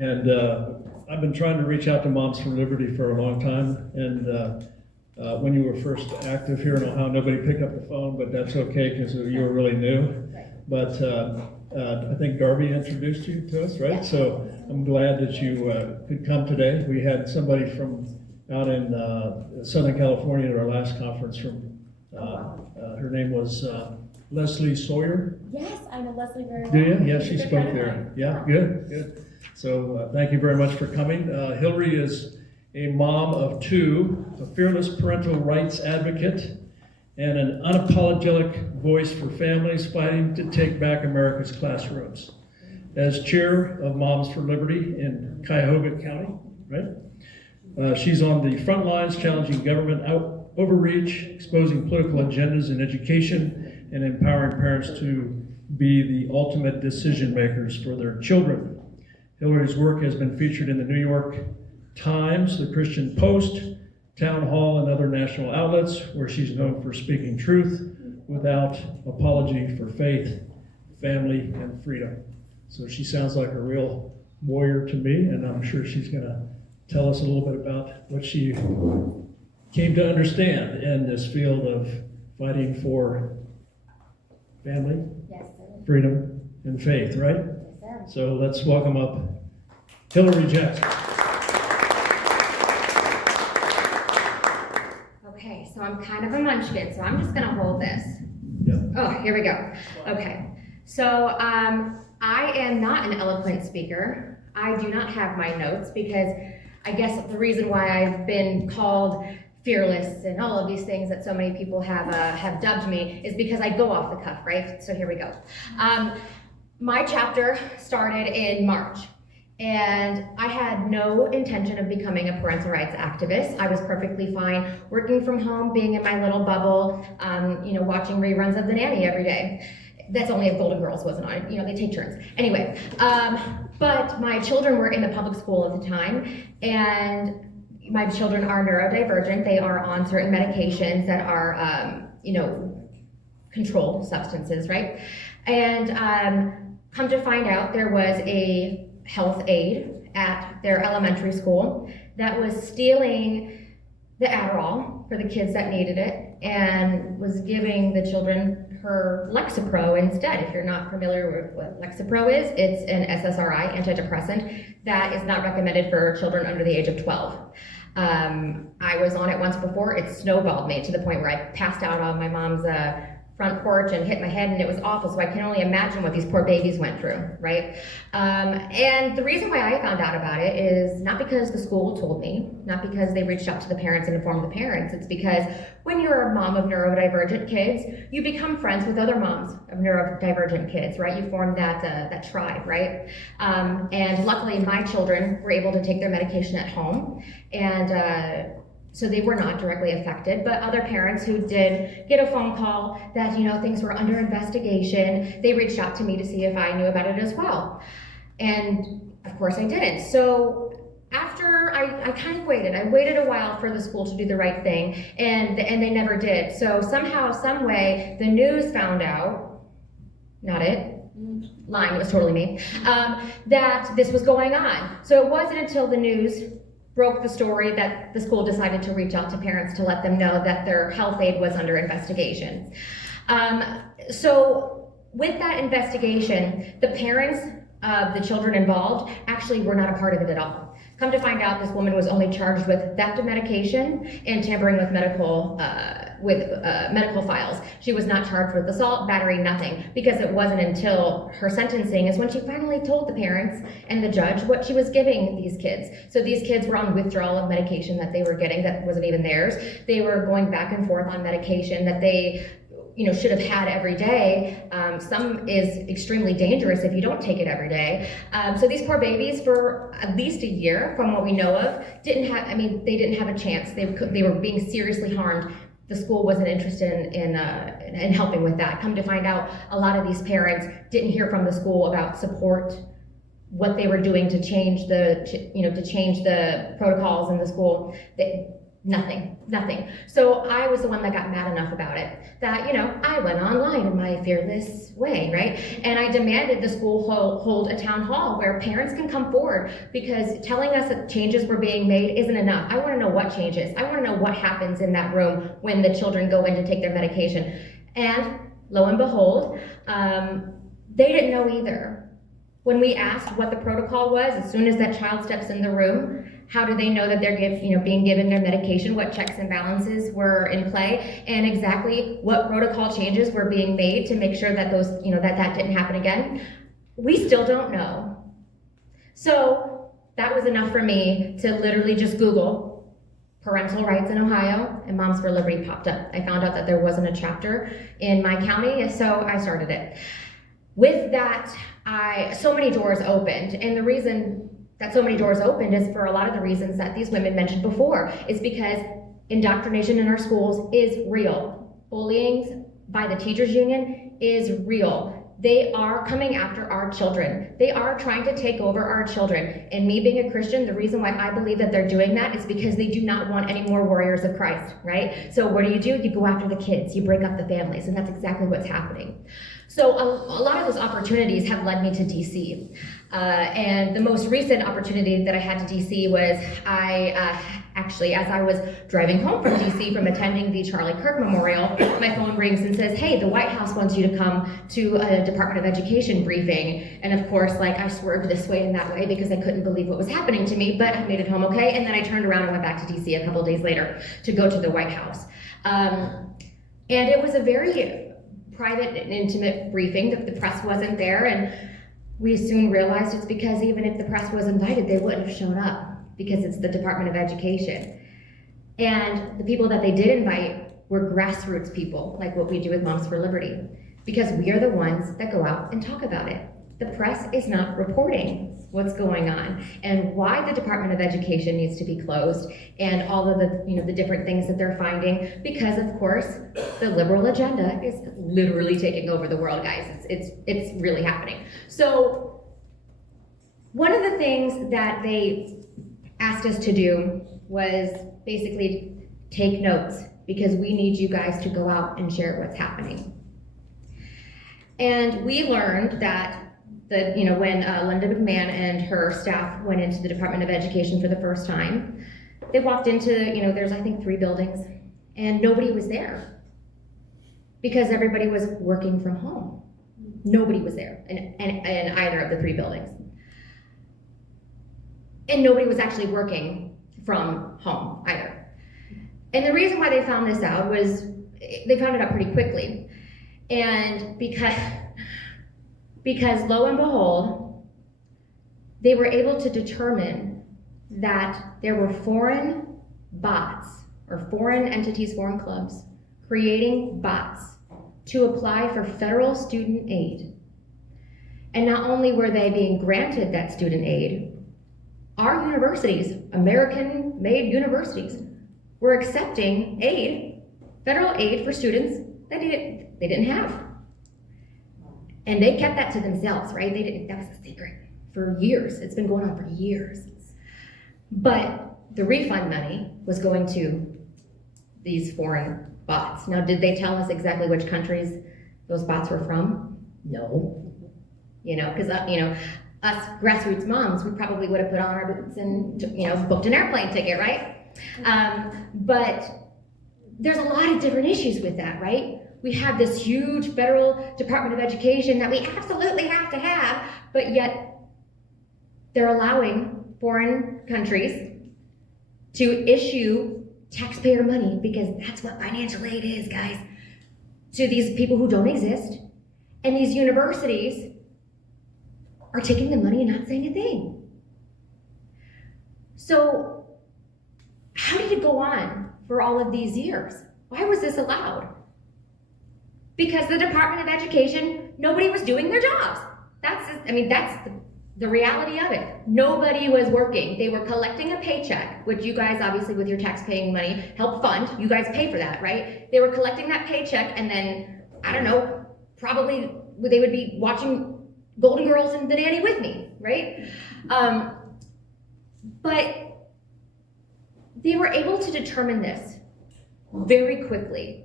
And I've been trying to reach out to Moms for Liberty for a long time. And when you were first active here in Ohio, nobody picked up the phone, but that's okay because you were really new. But I think Darby introduced you to us, right? So I'm glad that you could come today. We had somebody from out in Southern California at our last conference from, her name was Leslie Sawyer. Yes, I know Leslie very well. Do you? Yeah, she spoke there. Yeah, good. So thank you very much for coming. Hilary is a mom of two, a fearless parental rights advocate, and an unapologetic voice for families fighting to take back America's classrooms. As chair of Moms for Liberty in Cuyahoga County, right? She's on the front lines challenging government overreach, exposing political agendas in education, and empowering parents to be the ultimate decision makers for their children. Hilary's work has been featured in the New York Times, the Christian Post, Townhall, and other national outlets, where she's known for speaking truth without apology for faith, family, and freedom. So she sounds like a real warrior to me, and I'm sure she's going to tell us a little bit about what she came to understand in this field of fighting for family, freedom, and faith, right? Yes, so let's welcome up Hilary Jackson. Okay, so I'm kind of a munchkin, so I'm just gonna hold this. Yeah. Oh, here we go. Okay, so I am not an eloquent speaker. I do not have my notes because I guess the reason why I've been called fearless and all of these things that so many people have dubbed me is because I go off the cuff, right? So here we go. My chapter started in March, and I had no intention of becoming a parental rights activist. I was perfectly fine working from home, being in my little bubble, watching reruns of The Nanny every day. That's only if Golden Girls wasn't on, they take turns. Anyway, but my children were in the public school at the time, and my children are neurodivergent. They are on certain medications that are, controlled substances, right? And come to find out, there was a health aide at their elementary school that was stealing the Adderall for the kids that needed it and was giving the children her Lexapro instead. If you're not familiar with what Lexapro is, it's an SSRI, antidepressant, that is not recommended for children under the age of 12. I was on it once before. It snowballed me to the point where I passed out on my mom's front porch and hit my head, and it was awful. So I can only imagine what these poor babies went through, right? And the reason why I found out about it is not because the school told me, not because they reached out to the parents and informed the parents. It's because when you're a mom of neurodivergent kids, you become friends with other moms of neurodivergent kids, right? You form that tribe, right? And luckily my children were able to take their medication at home, and so they were not directly affected, but other parents who did get a phone call that, things were under investigation, they reached out to me to see if I knew about it as well. And of course I didn't. So after I kind of waited. I waited a while for the school to do the right thing, and they never did. So somehow, some way, the news found out, not it, lying, it was totally me, that this was going on. So it wasn't until the news broke the story that the school decided to reach out to parents to let them know that their health aide was under investigation. So with that investigation, the parents of the children involved actually were not a part of it at all. Come to find out, this woman was only charged with theft of medication and tampering with medical files. She was not charged with assault, battery, nothing, because it wasn't until her sentencing is when she finally told the parents and the judge what she was giving these kids. So these kids were on withdrawal of medication that they were getting that wasn't even theirs. They were going back and forth on medication that they should have had every day. Some is extremely dangerous if you don't take it every day. So these poor babies, for at least a year, from what we know of, they didn't have a chance. They were being seriously harmed. The school wasn't interested in helping with that. Come to find out, a lot of these parents didn't hear from the school about support, what they were doing to change the protocols in the school. Nothing. So I was the one that got mad enough about it that, I went online in my fearless way, right? And I demanded the school hold a town hall where parents can come forward, because telling us that changes were being made isn't enough. I want to know what changes. I want to know what happens in that room when the children go in to take their medication. And lo and behold, they didn't know either. When we asked what the protocol was, as soon as that child steps in the room, how do they know that they're being given their medication, what checks and balances were in play, and exactly what protocol changes were being made to make sure that those, that didn't happen again? We still don't know. So that was enough for me to literally just Google parental rights in Ohio, and Moms for Liberty popped up. I found out that there wasn't a chapter in my county, so I started it. With that, so many doors opened, and the reason that so many doors opened is for a lot of the reasons that these women mentioned before. It's because indoctrination in our schools is real. Bullying by the teachers union is real. They are coming after our children. They are trying to take over our children. And me being a Christian, the reason why I believe that they're doing that is because they do not want any more warriors of Christ, right? So what do? You go after the kids, you break up the families, and that's exactly what's happening. So a lot of those opportunities have led me to DC. And the most recent opportunity that I had to DC was actually, as I was driving home from DC from attending the Charlie Kirk Memorial, my phone rings and says, hey, the White House wants you to come to a Department of Education briefing. And of course, I swerved this way and that way because I couldn't believe what was happening to me, but I made it home okay. And then I turned around and went back to DC a couple days later to go to the White House. And it was a very private and intimate briefing. The press wasn't there, and we soon realized it's because even if the press was invited, they wouldn't have shown up, because it's the Department of Education. And the people that they did invite were grassroots people, like what we do with Moms for Liberty, because we are the ones that go out and talk about it. The press is not reporting what's going on and why the Department of Education needs to be closed and all of the different things that they're finding, because of course the liberal agenda is literally taking over the world, guys. It's really happening. So one of the things that they asked us to do was basically take notes, because we need you guys to go out and share what's happening. And we learned that when Linda McMahon and her staff went into the Department of Education for the first time, they walked into, there's I think 3 buildings, and nobody was there because everybody was working from home. Nobody was there in either of the 3 buildings. And nobody was actually working from home either. And the reason why they found this out was they found it out pretty quickly. And because lo and behold, they were able to determine that there were foreign bots, or foreign entities, foreign clubs, creating bots to apply for federal student aid. And not only were they being granted that student aid, our universities, American-made universities, were accepting aid, federal aid for students that they didn't have. And they kept that to themselves, right? That was a secret for years. It's been going on for years. But the refund money was going to these foreign bots. Now, did they tell us exactly which countries those bots were from? No. Because us grassroots moms, we probably would have put on our boots and booked an airplane ticket, right? But there's a lot of different issues with that, right? We have this huge federal Department of Education that we absolutely have to have, but yet they're allowing foreign countries to issue taxpayer money, because that's what financial aid is, guys, to these people who don't exist. And these universities are taking the money and not saying a thing. So how did it go on for all of these years? Why was this allowed? Because the Department of Education, nobody was doing their jobs. That's the reality of it. Nobody was working. They were collecting a paycheck, which you guys obviously with your tax-paying money help fund. You guys pay for that, right? They were collecting that paycheck, and then, I don't know, probably they would be watching Golden Girls and The Nanny with me, right? But they were able to determine this very quickly.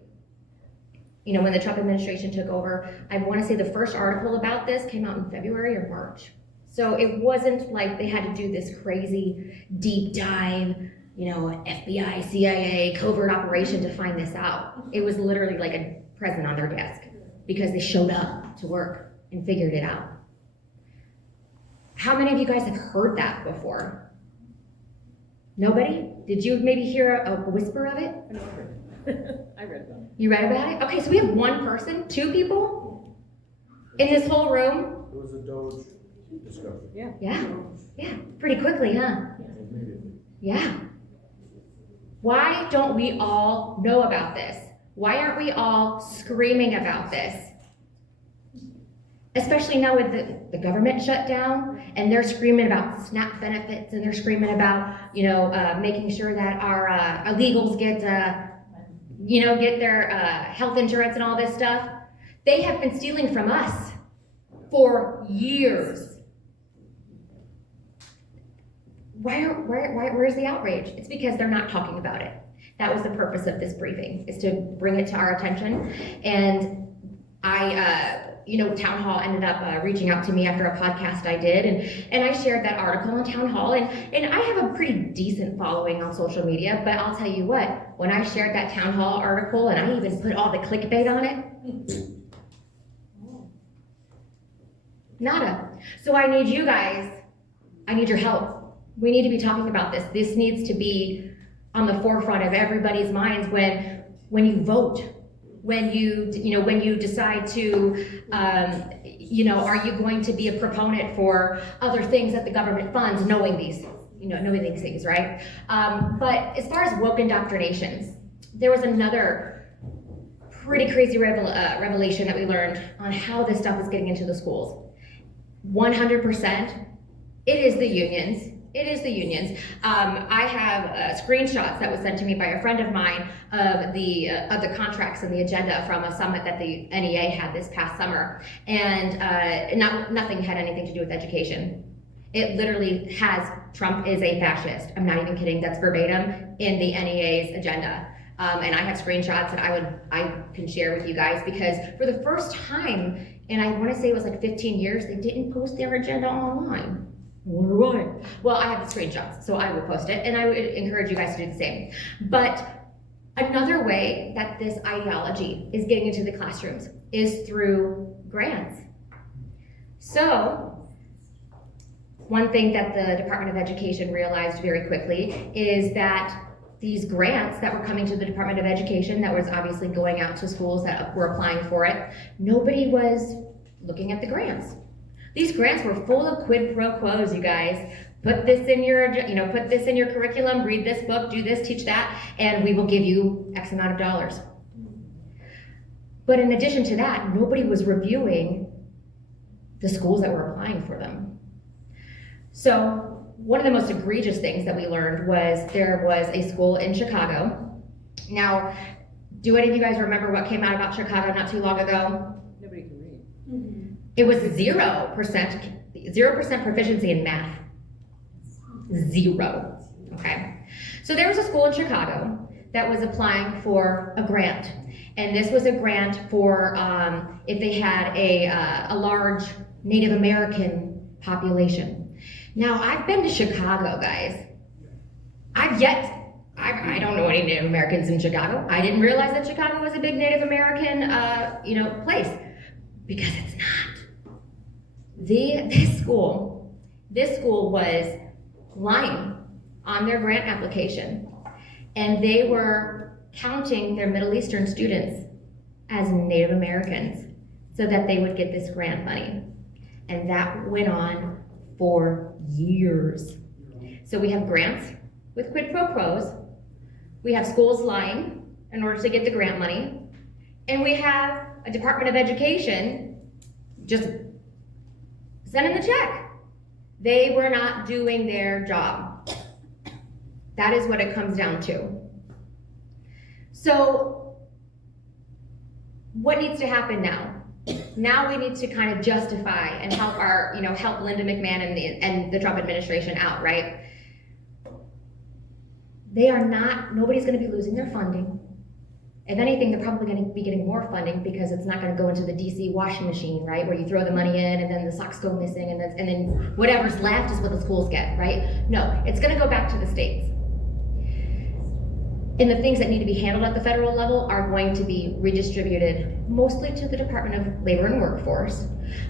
You know, when the Trump administration took over, I want to say the first article about this came out in February or March. So it wasn't like they had to do this crazy deep dive, you know, FBI, CIA, covert operation to find this out. It was literally like a present on their desk because they showed up to work and figured it out. How many of you guys have heard that before? Nobody? Did you maybe hear a whisper of it? I read about it. You read about it? Okay, so we have one person, two people in this whole room. It was a Doge discovery. Yeah, pretty quickly, huh? Immediately. Yeah. Why don't we all know about this? Why aren't we all screaming about this? Especially now with the government shut down, and they're screaming about SNAP benefits, and they're screaming about, you know, making sure that our illegals get their health insurance and all this stuff. They have been stealing from us for years. Where's the outrage? It's because they're not talking about it. That was the purpose of this briefing, is to bring it to our attention. And Townhall ended up reaching out to me after a podcast I did, and I shared that article on Townhall, and I have a pretty decent following on social media, but I'll tell you what, when I shared that Townhall article, and I even put all the clickbait on it, nada. So I need you guys, I need your help. We need to be talking about this. This needs to be on the forefront of everybody's minds when you vote. When you decide to, are you going to be a proponent for other things that the government funds, knowing these things, right? But as far as woke indoctrination, there was another pretty crazy revelation that we learned on how this stuff is getting into the schools. 100%, it is the unions. It is the unions. I have screenshots that was sent to me by a friend of mine of the contracts and the agenda from a summit that the NEA had this past summer, and nothing had anything to do with education. It literally has Trump is a fascist. I'm not even kidding. That's verbatim in the NEA's agenda. And I have screenshots that I can share with you guys, because for the first time, and I want to say it was like 15 years, they didn't post their agenda online. I wonder why. Well, I have the screenshots, so I will post it, and I would encourage you guys to do the same. But another way that this ideology is getting into the classrooms is through grants. So, one thing that the Department of Education realized very quickly is that these grants that were coming to the Department of Education, that was obviously going out to schools that were applying for it, nobody was looking at the grants. These grants were full of quid pro quos, you guys. Put this in your curriculum, read this book, do this, teach that, and we will give you X amount of dollars. But in addition to that, nobody was reviewing the schools that were applying for them. So one of the most egregious things that we learned was there was a school in Chicago. Now, do any of you guys remember what came out about Chicago not too long ago? Nobody can read. It was 0% proficiency in math. 0, okay? So there was a school in Chicago that was applying for a grant. And this was a grant for if they had a large Native American population. Now, I've been to Chicago, guys. I don't know any Native Americans in Chicago. I didn't realize that Chicago was a big Native American, place, because it's not. This school was lying on their grant application, and they were counting their Middle Eastern students as Native Americans so that they would get this grant money. And that went on for years. So we have grants with quid pro quos, we have schools lying in order to get the grant money, and we have a Department of Education just sending the check. They were not doing their job. That is what it comes down to. So what needs to happen now? Now we need to kind of justify and help help Linda McMahon and the Trump administration out, right? nobody's gonna be losing their funding. If anything, they're probably gonna be getting more funding because it's not gonna go into the DC washing machine, right? Where you throw the money in and then the socks go missing and then whatever's left is what the schools get, right? No, it's gonna go back to the states. And the things that need to be handled at the federal level are going to be redistributed mostly to the Department of Labor and Workforce,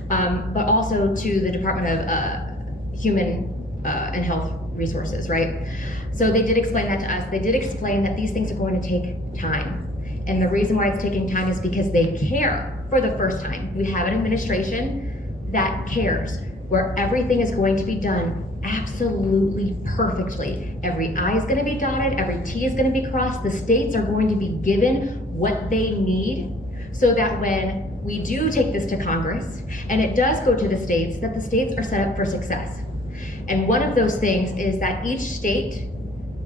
but also to the Department of Human and Health Resources, right? So they did explain that to us. They did explain that these things are going to take time. And the reason why it's taking time is because they care for the first time. We have an administration that cares, where everything is going to be done absolutely perfectly. Every I is going to be dotted, every T is going to be crossed. The states are going to be given what they need so that when we do take this to Congress and it does go to the states, that the states are set up for success. And one of those things is that each state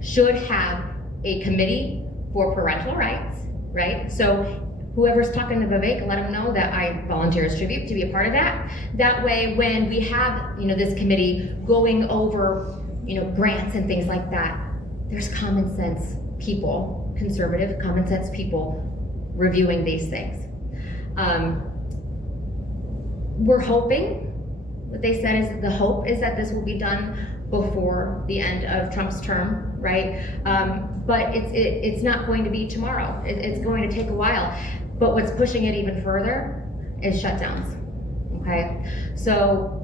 should have a committee for parental rights, right? So whoever's talking to Vivek, let them know that I volunteer as tribute to be a part of that. That way, when we have, this committee going over, grants and things like that, there's common sense people, conservative common sense people reviewing these things. We're hoping, what they said is the hope is that this will be done before the end of Trump's term, right? But it's not going to be tomorrow. It's going to take a while. But what's pushing it even further is shutdowns, okay? So,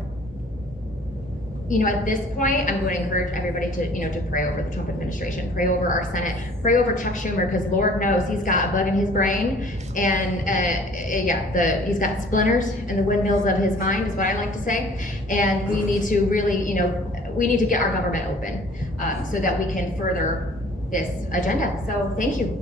at this point, I'm going to encourage everybody to pray over the Trump administration, pray over our Senate, pray over Chuck Schumer, because Lord knows he's got a bug in his brain, and he's got splinters in the windmills of his mind, is what I like to say. And we need to really, we need to get our government open so that we can further this agenda. So thank you.